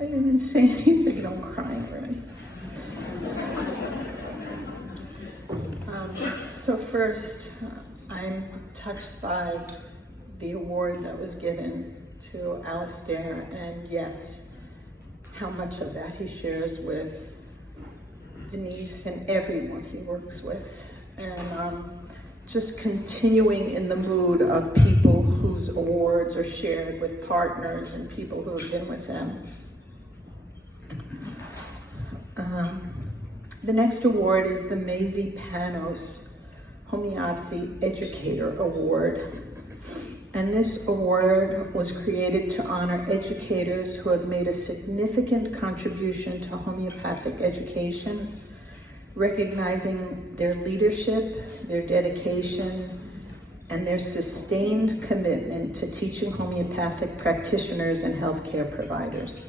I didn't even say anything, I'm crying already. So first, I'm touched by the award that was given to Alistair, and yes, how much of that he shares with Denise and everyone he works with. And just continuing in the mood of people whose awards are shared with partners and people who have been with them. The next award is the Panos Homeopathy Educator Award. And this award was created to honor educators who have made a significant contribution to homeopathic education, recognizing their leadership, their dedication, and their sustained commitment to teaching homeopathic practitioners and healthcare providers.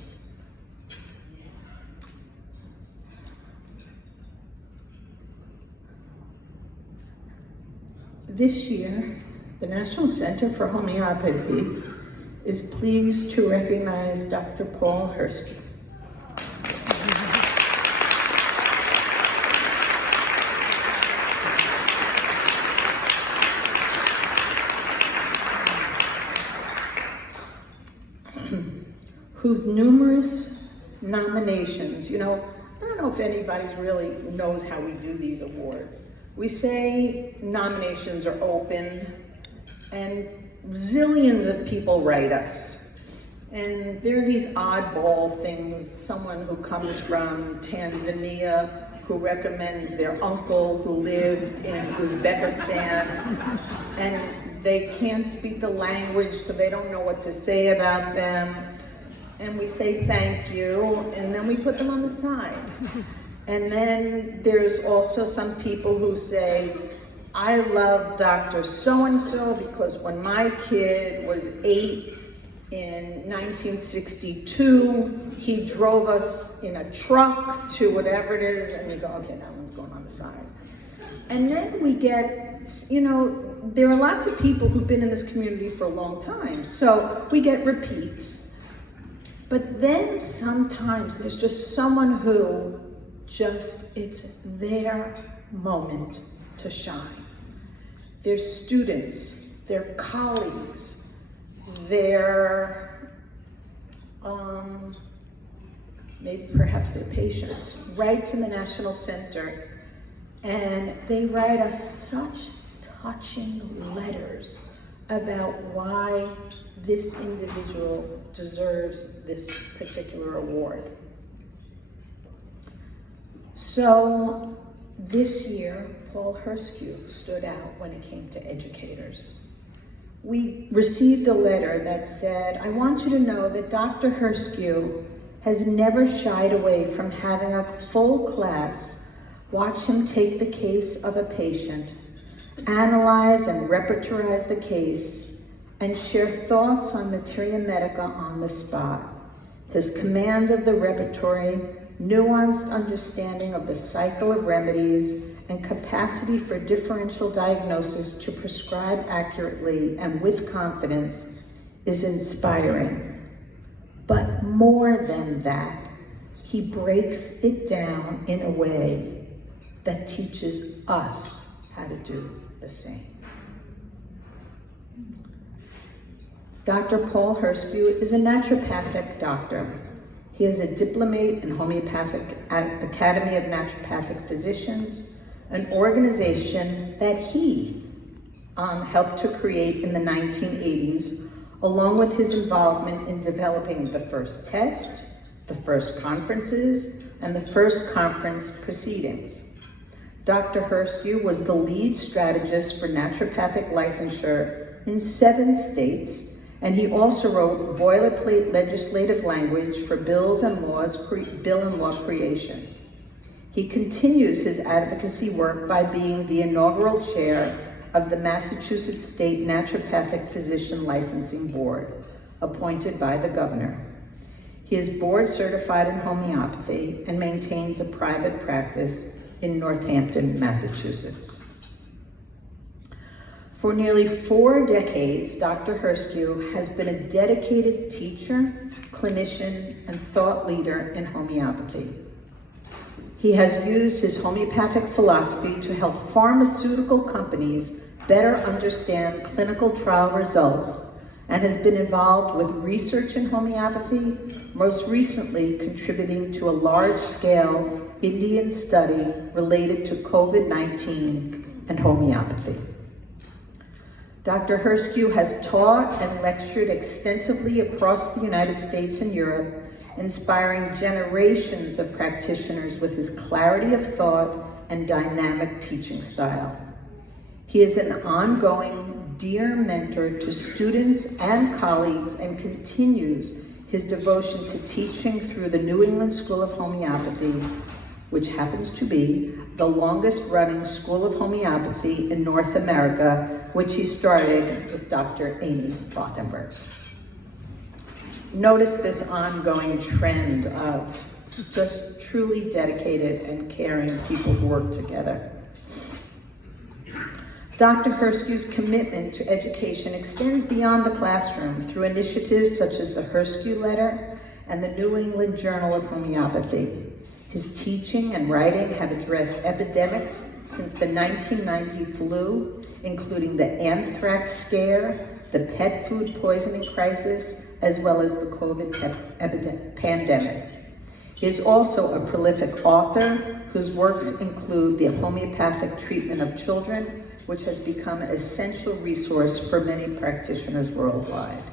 This year, the National Center for Homeopathy is pleased to recognize Dr. Paul Herscu. Whose numerous nominations, I don't know if anybody really knows how we do these awards. We say nominations are open, and zillions of people write us. And there are these oddball things, someone who comes from Tanzania who recommends their uncle who lived in Uzbekistan, and they can't speak the language, so they don't know what to say about them. And we say thank you, and then we put them on the side. And then there's also some people who say, I love Dr. So-and-so because when my kid was 8 in 1962, he drove us in a truck to whatever it is, and you go, okay, that one's going on the side. And then we get, there are lots of people who've been in this community for a long time, so we get repeats. But then sometimes there's just someone who it's their moment to shine. Their students, their colleagues, their, maybe perhaps their patients, write to the National Center, and they write us such touching letters about why this individual deserves this particular award. So this year, Paul Herscu stood out when it came to educators. We received a letter that said, I want you to know that Dr. Herscu has never shied away from having a full class watch him take the case of a patient, analyze and repertorize the case, and share thoughts on materia medica on the spot. His command of the repertory, nuanced understanding of the cycle of remedies, and capacity for differential diagnosis to prescribe accurately and with confidence is inspiring. But more than that, he breaks it down in a way that teaches us how to do the same. Dr. Paul Herscu is a naturopathic doctor. He is a diplomate in Homeopathic Academy of Naturopathic Physicians, an organization that he helped to create in the 1980s, along with his involvement in developing the first test, the first conferences, and the first conference proceedings. Dr. Herscu was the lead strategist for naturopathic licensure in 7 states, and he also wrote boilerplate legislative language for bill and law creation. He continues his advocacy work by being the inaugural chair of the Massachusetts State Naturopathic Physician Licensing Board, appointed by the governor. He is board certified in homeopathy and maintains a private practice in Northampton, Massachusetts. For nearly 4 decades, Dr. Herscu has been a dedicated teacher, clinician, and thought leader in homeopathy. He has used his homeopathic philosophy to help pharmaceutical companies better understand clinical trial results and has been involved with research in homeopathy, most recently contributing to a large-scale Indian study related to COVID-19 and homeopathy. Dr. Herscu has taught and lectured extensively across the United States and Europe, inspiring generations of practitioners with his clarity of thought and dynamic teaching style. He is an ongoing, dear mentor to students and colleagues and continues his devotion to teaching through the New England School of Homeopathy, which happens to be the longest running school of homeopathy in North America, which he started with Dr. Amy Rothenberg. Notice this ongoing trend of just truly dedicated and caring people who work together. Dr. Herscu's commitment to education extends beyond the classroom through initiatives such as the Herscu Letter and the New England Journal of Homeopathy. His teaching and writing have addressed epidemics since the 1990 flu, including the anthrax scare, the pet food poisoning crisis, as well as the COVID pandemic. He is also a prolific author whose works include The Homeopathic Treatment of Children, which has become an essential resource for many practitioners worldwide.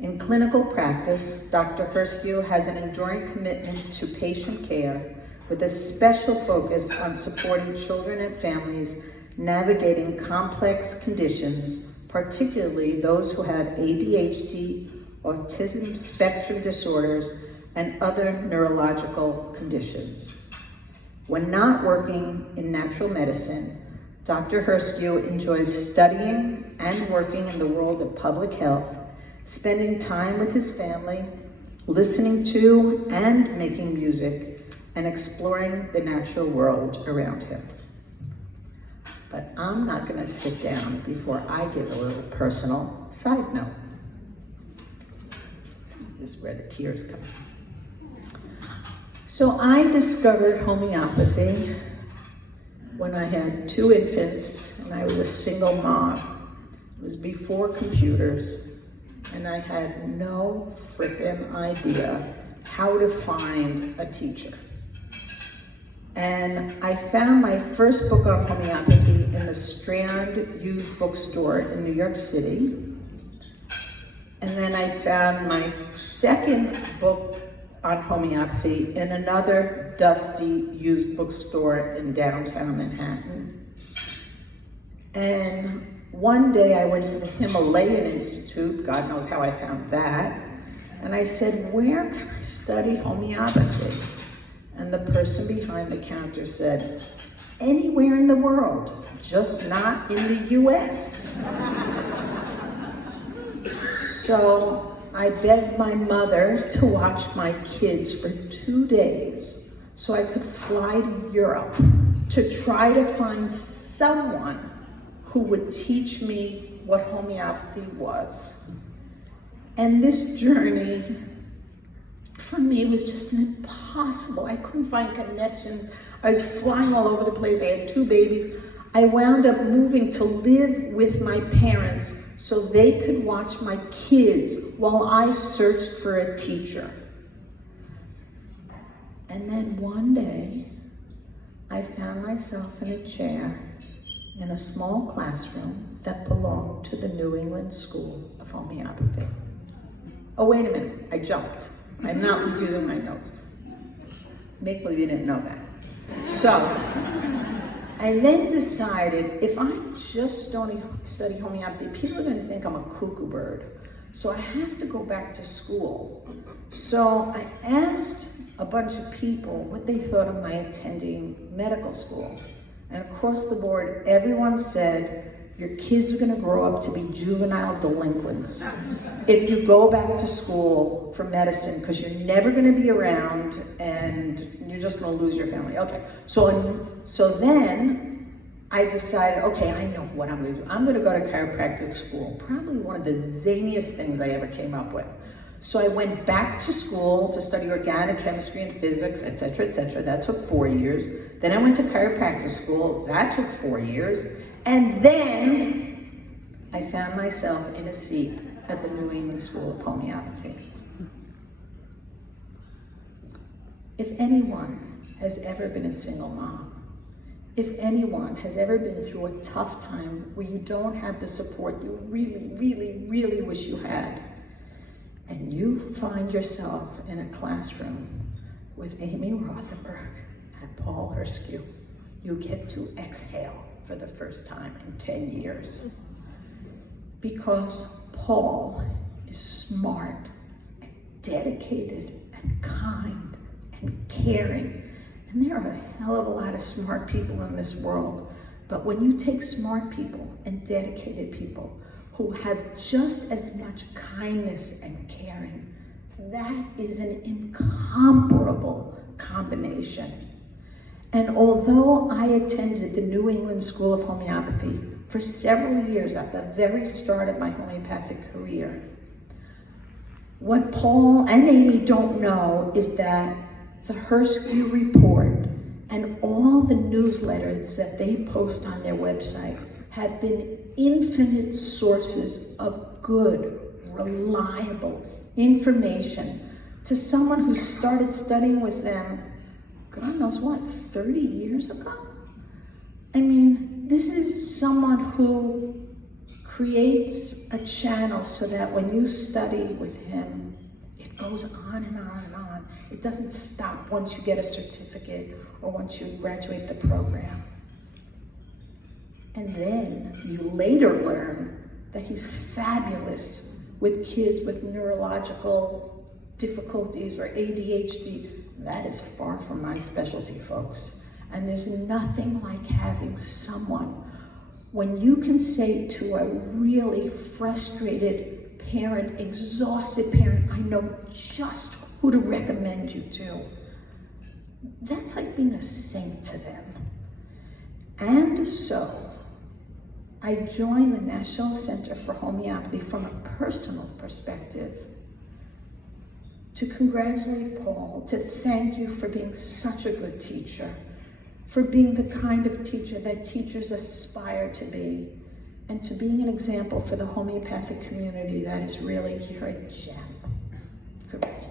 In clinical practice, Dr. Herscu has an enduring commitment to patient care with a special focus on supporting children and families navigating complex conditions, particularly those who have ADHD, autism spectrum disorders, and other neurological conditions. When not working in natural medicine, Dr. Herscu enjoys studying and working in the world of public health, spending time with his family, listening to and making music, and exploring the natural world around him. But I'm not going to sit down before I give a little personal side note. This is where the tears come. So I discovered homeopathy when I had 2 infants and I was a single mom. It was before computers, and I had no frickin' idea how to find a teacher. And I found my first book on homeopathy in the Strand used bookstore in New York City. And then I found my second book on homeopathy in another dusty used bookstore in downtown Manhattan. And one day I went to the Himalayan Institute, God knows how I found that, and I said, where can I study homeopathy? And the person behind the counter said, anywhere in the world, just not in the US. So I begged my mother to watch my kids for 2 days so I could fly to Europe to try to find someone who would teach me what homeopathy was. And this journey, for me, was just impossible. I couldn't find connections. I was flying all over the place. I had 2 babies. I wound up moving to live with my parents so they could watch my kids while I searched for a teacher. And then one day, I found myself in a chair in a small classroom that belonged to the New England School of Homeopathy. Oh, wait a minute, I jumped. I'm not using my notes. Make believe you didn't know that. So, I then decided if I just study homeopathy, people are going to think I'm a cuckoo bird. So I have to go back to school. So I asked a bunch of people what they thought of my attending medical school. And across the board, everyone said, your kids are going to grow up to be juvenile delinquents if you go back to school for medicine, because you're never going to be around and you're just going to lose your family. Okay, so then I decided, okay, I know what I'm gonna do. I'm gonna go to chiropractic school. Probably one of the zaniest things I ever came up with. So I went back to school to study organic chemistry and physics, et cetera, that took 4 years. Then I went to chiropractic school, that took 4 years. And then I found myself in a seat at the New England School of Homeopathy. If anyone has ever been a single mom, if anyone has ever been through a tough time where you don't have the support you really wish you had, and you find yourself in a classroom with Amy Rothenberg and Paul Herscu, you get to exhale for the first time in 10 years. Because Paul is smart and dedicated and kind and caring. And there are a hell of a lot of smart people in this world. But when you take smart people and dedicated people who have just as much kindness and caring, that is an incomparable combination. And although I attended the New England School of Homeopathy for several years at the very start of my homeopathic career, what Paul and Amy don't know is that the Herscu report and all the newsletters that they post on their website have been infinite sources of good, reliable information to someone who started studying with them, God knows what, 30 years ago? I mean, this is someone who creates a channel so that when you study with him, it goes on and on and on. It doesn't stop once you get a certificate or once you graduate the program. And then you later learn that he's fabulous with kids with neurological difficulties or ADHD. That is far from my specialty, folks. And there's nothing like having someone when you can say to a really frustrated parent, exhausted parent, I know just who to recommend you to. That's like being a saint to them. And so I joined the National Center for Homeopathy from a personal perspective to congratulate Paul, to thank you for being such a good teacher, for being the kind of teacher that teachers aspire to be, and to being an example for the homeopathic community that is really here at JAHNP. Congratulations.